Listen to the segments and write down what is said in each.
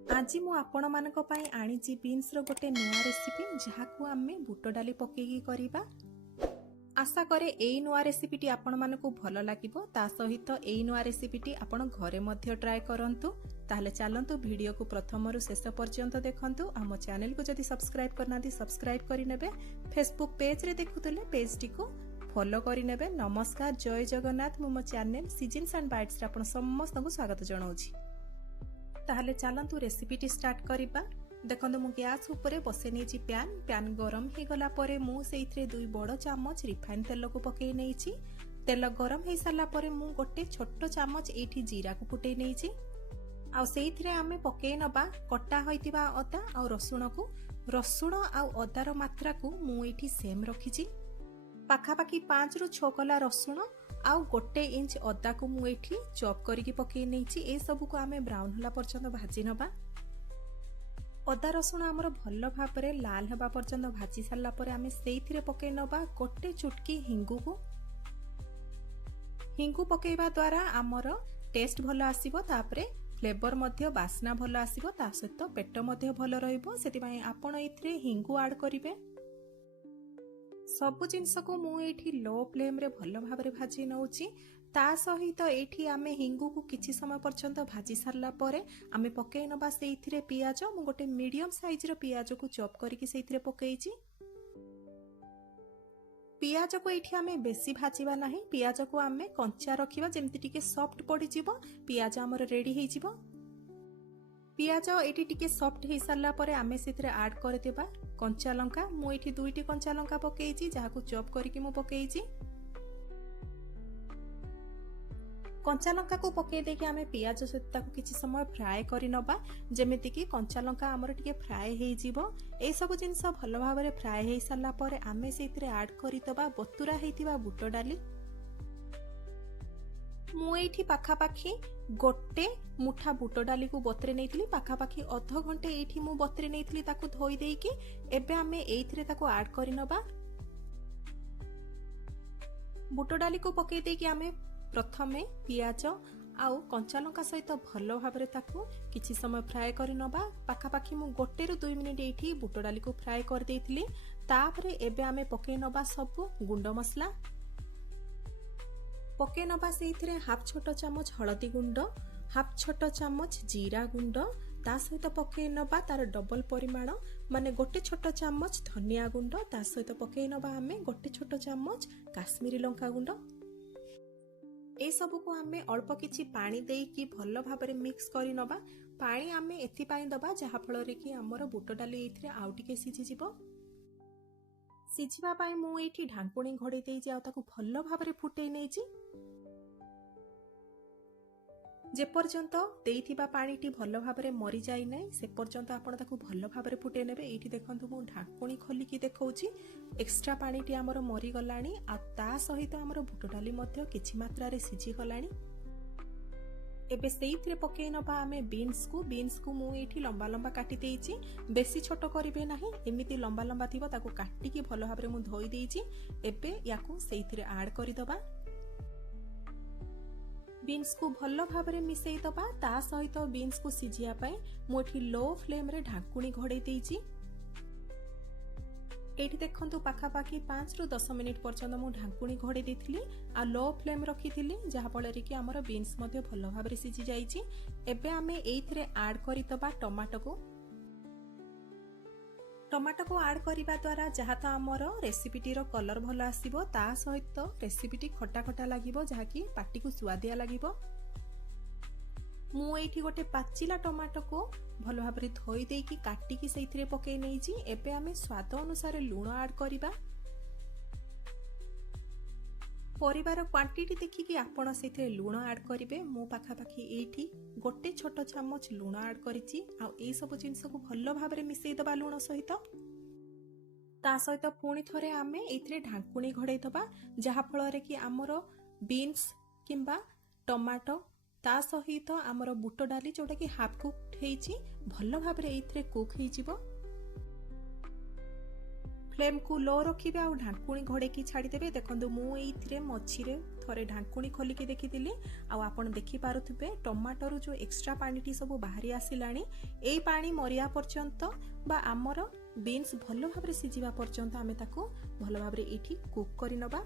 आज मु आपण मानक पई आनीची बीन्स रो गोटे नुआ रेसिपी जहाकू आमे बुट डाली पकेकी करिबा। आशा करे एई नुआ रेसिपीटी आपण मानकू भलो लागिबो। ता सहित एई नुआ रेसिपीटी आपण घरे मध्य ट्राई करंतु। ताहले चलंतु वीडियो को प्रथमरु शेष पर्यंत देखंतु। आम चैनल को जदि सब्सक्राइब करनादी सब्सक्राइब करि नेबे। फेसबुक पेज रे देखुतले पेज टी को फॉलो करि नेबे। नमस्कार, जय जगन्नाथ। मो चैनल सीजन्स एंड बाइट्स रे आपण समस्त को स्वागत जणाउछि। ताहले चलंतु रेसिपीटी स्टार्ट करिबा। देखंतु मु गैस ऊपर बसे नेछि पैन गरम हे गला परे मु सेइथरे 2 बड़ चम्मच रिफाइन तेल को पकेई नेछि। तेल गरम हे साला परे मु गोटे छोटो चम्मच एठी जीरा को फुटेई नेछि। आ सेइथरे आमे पकेई नबा कटा होइतिबा अदा आ रसुण को। रसुण आ अदा रो मात्रा को मु एठी सेम रखिछि। पाखापाखी 5 रु 6 कला रसुण आउ 1 इंच अदा को मु एठी चॉप करके पकेई नेछि। ए सब को आमे ब्राउन होला पर्यंत भाजी नबा। अदा रसुण हमर भल्लो भाबरे लाल हेबा पर्यंत भाजी सारला परे आमे सेइथिरे पकेई नबा 1 चुटकी हिंगु को। हिंगु पकेइबा द्वारा हमर टेस्ट भलो आसीबो। तापरे फ्लेवर मध्य बास्ना भलो आसीबो। ता सहित पेट मध्य भलो रहइबो। सेति पई आपण एथिरे हिंगु ऐड करिवे। सबु जिनस को मु एठी लो फ्लेम रे भलो भाबरे भाजी नउची। ता सहित एठी आमे हिंगु को किछि समय पर्यंत भाजी सारला परे आमे पकेई नबा सेइथिरे पियाज। मु गोटे मीडियम साइज रो पियाज को चॉप करके सेइथिरे पकेइची। पियाज को एठी आमे बेसी भाजीबा नाही। पियाज को आमे कंचा रखिबा जेमति टिके सॉफ्ट पड़ी जिवो। पियाज हमर रेडी हे जिवो। पियाज एठी टिके सॉफ्ट हे सारला परे आमे सेथिरे ऐड कर देबा कंचा लंका। मु एठी 2टी कंचा लंका पकेइची जाहाकू चॉप करके मु पकेइची। कंचा लंका को पके देके आमे पियाज सहित ताकू किछि समय फ्राई करि नबा जेमिति कि कंचा लंका हमर टिके फ्राई हे जिवो। ए सब जिंस भलो भाबरे फ्राई हे सारला परे आमे सेथिरे ऐड करि तबा बतुरा हेतिबा बुट डाली। मु एठी पाखापाखी 1 मुठा बुट डाली को बतरे नेइथिली। पाखापाखी अध घंटे एठी मु बतरे नेइथिली ताकू धोई देइकी। एबे आमे एइथिरे ताकू ऐड करि नबा। बुट डाली को पके देइकी आमे प्रथमे पियाज आउ कंचा लंका सहित भलो भाबरे ताकू किछि समय फ्राई करि नबा। पाखापाखी मु 1 रु 2 मिनिट एठी बुट डाली को फ्राई कर देइथिली। तापरे एबे आमे पके नबा सब गुंड मसला। पके नबा सेइथिरे हाफ छोटो चम्मच हळदी गुंड, हाफ छोटो चम्मच जीरा गुंड। ता सहित पके नबा तार डबल परिमाण माने 1 छोटो चम्मच धनिया गुंड। ता सहित पके नबा आमे 1 छोटो चम्मच काश्मीरी लंका गुंड। ए सब को आमे अल्प किछि पानी देइकी भलो भाबरे मिक्स करि नबा। पानी आमे एथि पाई दबा जहा फल रे कि हमर बुट डाली एथिरे आउ टिके सिझि जिवो। सिझिबा पाई मु एठी ढांकुणी घोड़े देइ जाउ ताकू भलो भाबरे फुटेइ नेछि। जे पर्यंत देइथिबा पानीटी भलो भाबरे मरि जाई नै से पर्यंत आपण ताकू भलो भाबरे फुटे नेबे। एठी देखंतु मु ढांकुणी खोलिकी देखौछि एक्स्ट्रा पानीटी हमर मरि गलानी। आ ता सहित हमर बुट डाली मध्य किछि मात्रा रे सिझि गलानी। एबे सेइथिरे पकेइ नबा आमे बीन्स को मु एठी लंबा लंबा काटी देइछि। बेसी छोटो करिवे नाही। एमिति लंबा लंबा थिबो ताकू काटिकी भलो भाबरे मु धोई देइछि। एबे याकू सेइथिरे ऐड करि दबा। बीन्स को भलो भाबरे मिसेई दबा। ता सहित बीन्स को सिझिया पाए मु एठी लो फ्लेम रे ढांकुणी घोड़े देइछि। एठी देखंतु पाखापाखी 5 रु 10 मिनिट पर्यंत मु ढांकुणी घोड़े देथिली आ लो फ्लेम रखिथिली जहा फल रे कि हमर बीन्स मध्ये भलो भाबरे सिझि जाइछि। एबे आमे एइथिरे ऐड करि दबा टमाटो को। टमाटो को ऐड करिबा द्वारा जहा त हमर रेसिपीटी रो कलर भलो आसीबो। ता सहित रेसिपीटी खटा खटा लागिबो जहा कि पाटी को स्वादिया लागिबो। मु एठी गोटे पाचिला टमाटो को भलो भाबरे धोई देइकी काटिकी सेइथिरे पकेइ नेइछि। एबे आमे स्वाद अनुसार लूण ऐड करिबा। परिवार क्वांटिटी देखिकी आपण सेथिरे लूण ऐड करिवे। मु पाखापाखी एठी 1 छोटो चम्मच लूण ऐड करिछि। आ ए सब जिंस को भलो भाबरे मिसेई दबा लूण सहित। ता सहित पुणी थरे आमे एथिरे ढांकुणी घोड़े दबा जहा फल रे कि हमर बीन्स किंबा टमाटो ता सहित हमर बुट डाली जोटा कि हाफ कुक हेइछि भलो भाबरे एथिरे कुक हेइ जिवो। फ्लेम को लो रखिबे आ ढांकुणी घोड़ेकी छाड़ीदेवे। देखो मु एइथिरे मझिरे थरे ढांकुणी खोलिकी देखिथिली आ आपण देखि पारुथिबे टमाटर जो एक्स्ट्रा पानीटी सब बाहरी आसिलानी। एई पानी मरिया पर्यंत बा आमर बीन्स भलो भाबरे सिजिबा पर्यंत आमे ताको भलो भाबरे एठी कुक करि नबा।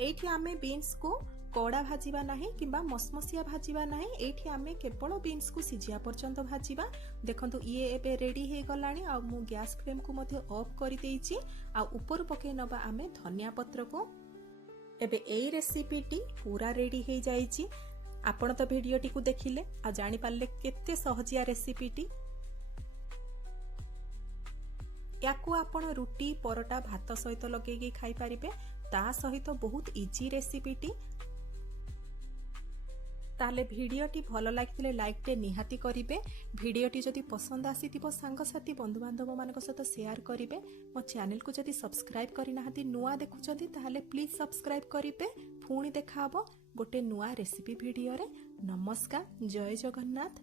एठी आमे बीन्स को कड़ा भाजिबा नाही किंबा मसमसिया भाजिबा नाही। एठी आमे केवल बीन्स को सिजिया पर्यंत भाजिबा। देखंतु ये एबे रेडी हे गलानी आ मु गैस फ्लेम को मध्ये ऑफ करि देइची आ ऊपर पके नबा आमे धनिया पत्र को। एबे एई रेसिपी टी पूरा रेडी हे जाईची। आपण तो वीडियो टी को देखिले आ जानि पाले केते सहजिया रेसिपी टी। याकू आपण रुटी परोटा भात सहित लगेगी खाई पारिबे। ता सहित बहुत इजी रेसिपी टी। ताले भिडियोटी भल लागिथिले लाइक टे निहाती करिवे। भिडियोटी जदि पसंद आसीथिबो सांग साथी बंधु बांधव मानक सहित शेयर करिवे। मो चैनल को जदि सब्सक्राइब करि नाहंती नुआ देखुचंती ताले प्लीज सब्सक्राइब करिवे। पुणी देखाबो गोटे नुआ रेसिपी भिडियो रे। नमस्कार, जय जगन्नाथ।